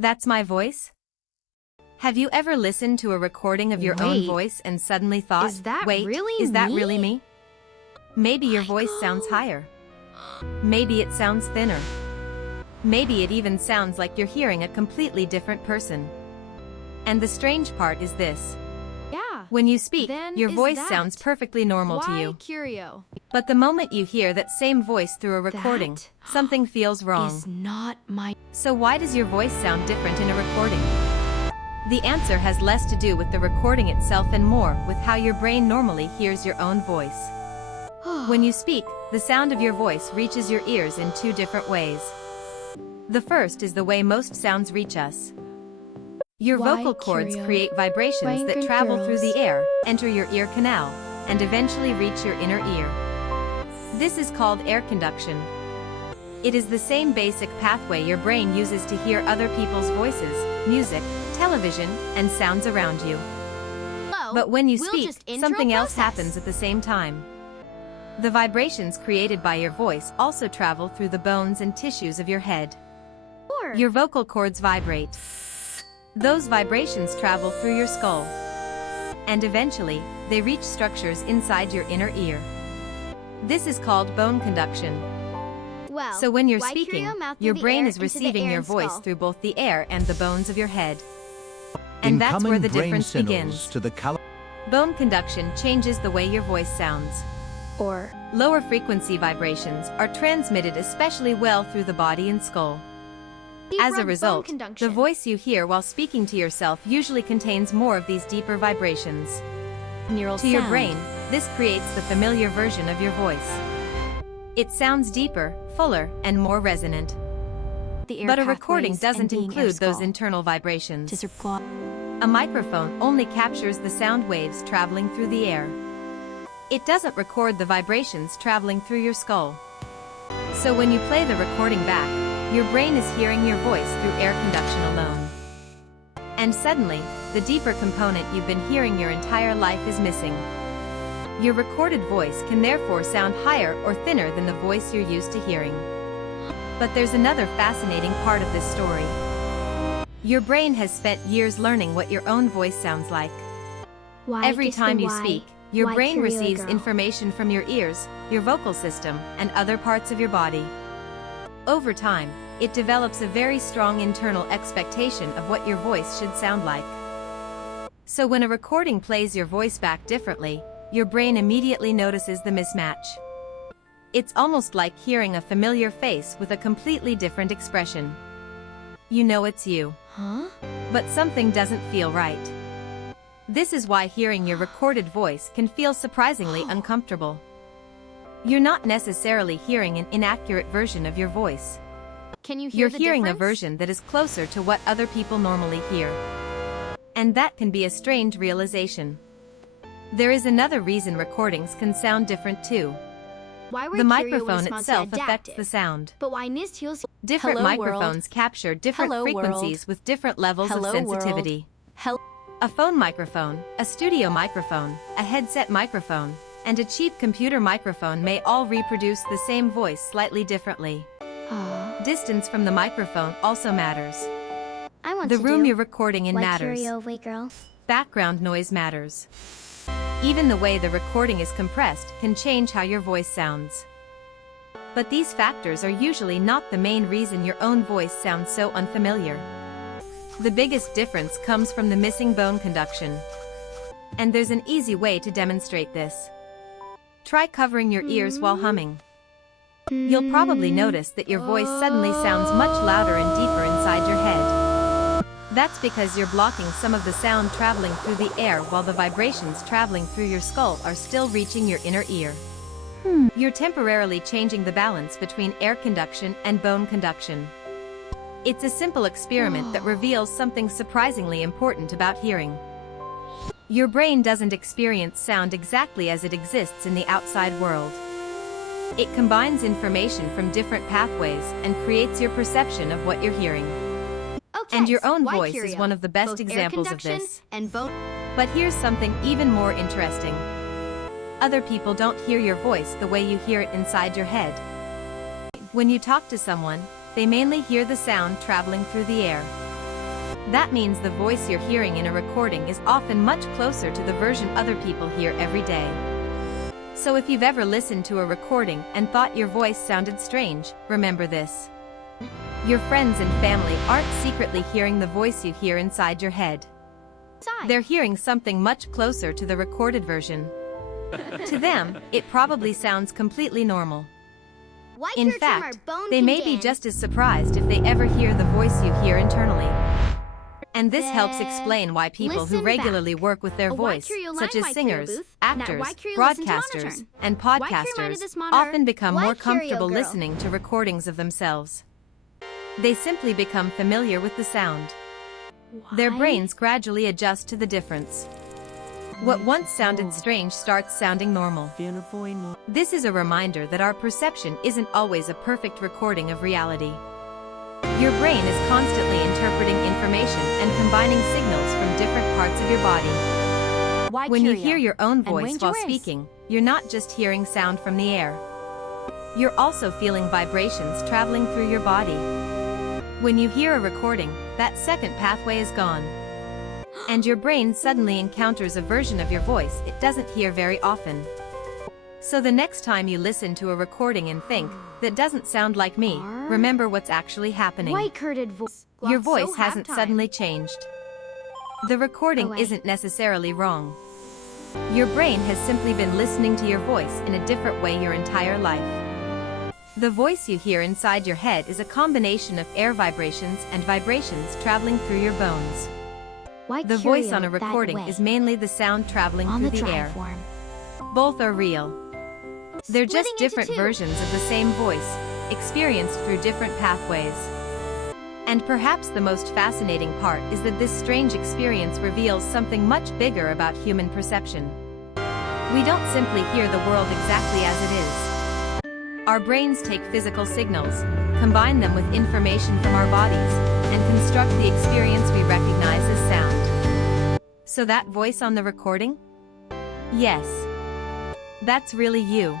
That's my voice? Have you ever listened to a recording of your own voice and suddenly thought, is that wait, really is that me? really me? Maybe your voice sounds higher. Maybe it sounds thinner. Maybe it even sounds like you're hearing a completely different person. And the strange part is this. Yeah. When you speak, Then your is voice that sounds perfectly normal to you. WhyCurio But the moment you hear that same voice through a recording, That something feels wrong. is not my... So why does your voice sound different in a recording? The answer has less to do with the recording itself and more with how your brain normally hears your own voice. When you speak, the sound of your voice reaches your ears in two different ways. The first is the way most sounds reach us. Your vocal cords WhyCurio create vibrations that travel through the air, enter your ear canal, and eventually reach your inner ear. This is called air conduction. It is the same basic pathway your brain uses to hear other people's voices, music, television, and sounds around you. But when you speak, something else happens at the same time. The vibrations created by your voice also travel through the bones and tissues of your head. Your vocal cords vibrate. Those vibrations travel through your skull. And eventually, they reach structures inside your inner ear. This is called bone conduction. Well, So when you're WhyCurio speaking, mouthed your the brain air is into the receiving air your and voice skull. through both the air and the bones of your head. And that's where the difference begins. To the color. Bone conduction changes the way your voice sounds. or Lower frequency vibrations are transmitted especially well through the body and skull. As a result, the voice you hear while speaking to yourself usually contains more of these deeper vibrations. neural To your sound. brain, this creates the familiar version of your voice. It sounds deeper, fuller, and more resonant. The air But a recording pathways and doesn't being include those skull. internal vibrations. To surplus. A microphone only captures the sound waves traveling through the air. It doesn't record the vibrations traveling through your skull. So when you play the recording back, your brain is hearing your voice through air conduction alone. And suddenly, the deeper component you've been hearing your entire life is missing. Your recorded voice can therefore sound higher or thinner than the voice you're used to hearing. But there's another fascinating part of this story. Your brain has spent years learning what your own voice sounds like. Every time you speak, your brain receives information from your ears, your vocal system, and other parts of your body. Over time, it develops a very strong internal expectation of what your voice should sound like. So when a recording plays your voice back differently, your brain immediately notices the mismatch. It's almost like hearing a familiar face with a completely different expression. You know it's you. But something doesn't feel right. This is why hearing your recorded voice can feel surprisingly uncomfortable. You're not necessarily hearing an inaccurate version of your voice. Can you hear You're the hearing a difference? version that is closer to what other people normally hear. And that can be a strange realization. There is another reason recordings can sound different too. Why were The WhyCurio microphone response itself affects adaptive? the sound. But why NIST Different Hello, microphones capture different Hello, frequencies with different levels of Hello, sensitivity. Hello. A phone microphone, a studio microphone, a headset microphone, and a cheap computer microphone may all reproduce the same voice slightly differently. Distance from the microphone also matters. I want The to room do you're recording in matters. WhyCurio, wait girl. Background noise matters. Even the way the recording is compressed can change how your voice sounds. But these factors are usually not the main reason your own voice sounds so unfamiliar. The biggest difference comes from the missing bone conduction. And there's an easy way to demonstrate this. Try covering your ears while humming. You'll probably notice that your voice suddenly sounds much louder and deeper inside your head. That's because you're blocking some of the sound traveling through the air while the vibrations traveling through your skull are still reaching your inner ear. You're temporarily changing the balance between air conduction and bone conduction. It's a simple experiment that reveals something surprisingly important about hearing. Your brain doesn't experience sound exactly as it exists in the outside world. It combines information from different pathways and creates your perception of what you're hearing. Okay, And your own voice WhyCurio, is one of the best both air examples of conduction this. and bone. But here's something even more interesting. Other people don't hear your voice the way you hear it inside your head. When you talk to someone, they mainly hear the sound traveling through the air. That means the voice you're hearing in a recording is often much closer to the version other people hear every day. So if you've ever listened to a recording and thought your voice sounded strange, remember this. Your friends and family aren't secretly hearing the voice you hear inside your head. They're hearing something much closer to the recorded version. To them, it probably sounds completely normal. In fact, they may be just as surprised if they ever hear the voice you hear internally. And this helps explain why people who regularly work with their voice, such as singers, actors, broadcasters, and podcasters, often become more comfortable listening to recordings of themselves. They simply become familiar with the sound. Their brains gradually adjust to the difference. What once sounded strange starts sounding normal. This is a reminder that our perception isn't always a perfect recording of reality. Your brain is constantly interpreting information and combining signals from different parts of your body. When you hear your own voice while speaking, you're not just hearing sound from the air. You're also feeling vibrations traveling through your body. When you hear a recording, that second pathway is gone. And your brain suddenly encounters a version of your voice it doesn't hear very often. So the next time you listen to a recording and think, "That doesn't sound like me," remember what's actually happening. Your voice hasn't suddenly changed. The recording isn't necessarily wrong. Your brain has simply been listening to your voice in a different way your entire life. The voice you hear inside your head is a combination of air vibrations and vibrations traveling through your bones. The voice on a recording is mainly the sound traveling through the air. Both are real. They're just different versions of the same voice, experienced through different pathways. And perhaps the most fascinating part is that this strange experience reveals something much bigger about human perception. We don't simply hear the world exactly as it is. Our brains take physical signals, combine them with information from our bodies, and construct the experience we recognize as sound. So that voice on the recording? Yes. That's really you.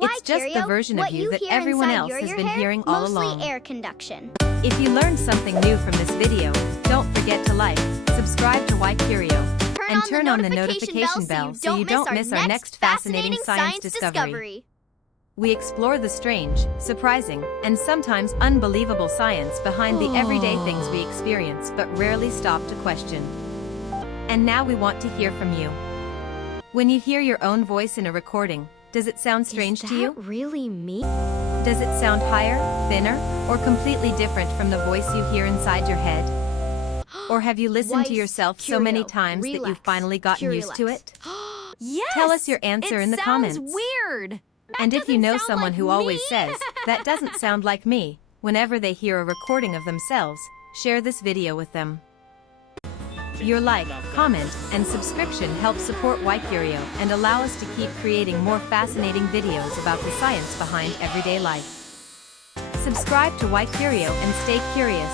It's just the version of you that everyone else has been hearing all along. Mostly air conduction. If you learned something new from this video, don't forget to like, subscribe to WhyCurio, and turn on the notification bell so you don't miss our next fascinating science discovery. We explore the strange, surprising, and sometimes unbelievable science behind the everyday things we experience but rarely stop to question. And now we want to hear from you. When you hear your own voice in a recording, does it sound strange to you? Really me? Does it sound higher, thinner, or completely different from the voice you hear inside your head? Or have you listened to yourself so many times that you've finally gotten used to it? Yes! Tell us your answer in the comments. It sounds weird. And if you know someone who always says, "That doesn't sound like me," whenever they hear a recording of themselves, share this video with them. Your like, comment, and subscription help support WhyCurio and allow us to keep creating more fascinating videos about the science behind everyday life. Subscribe to WhyCurio and stay curious.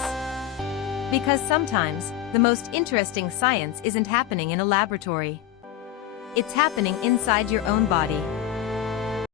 Because sometimes, the most interesting science isn't happening in a laboratory. It's happening inside your own body.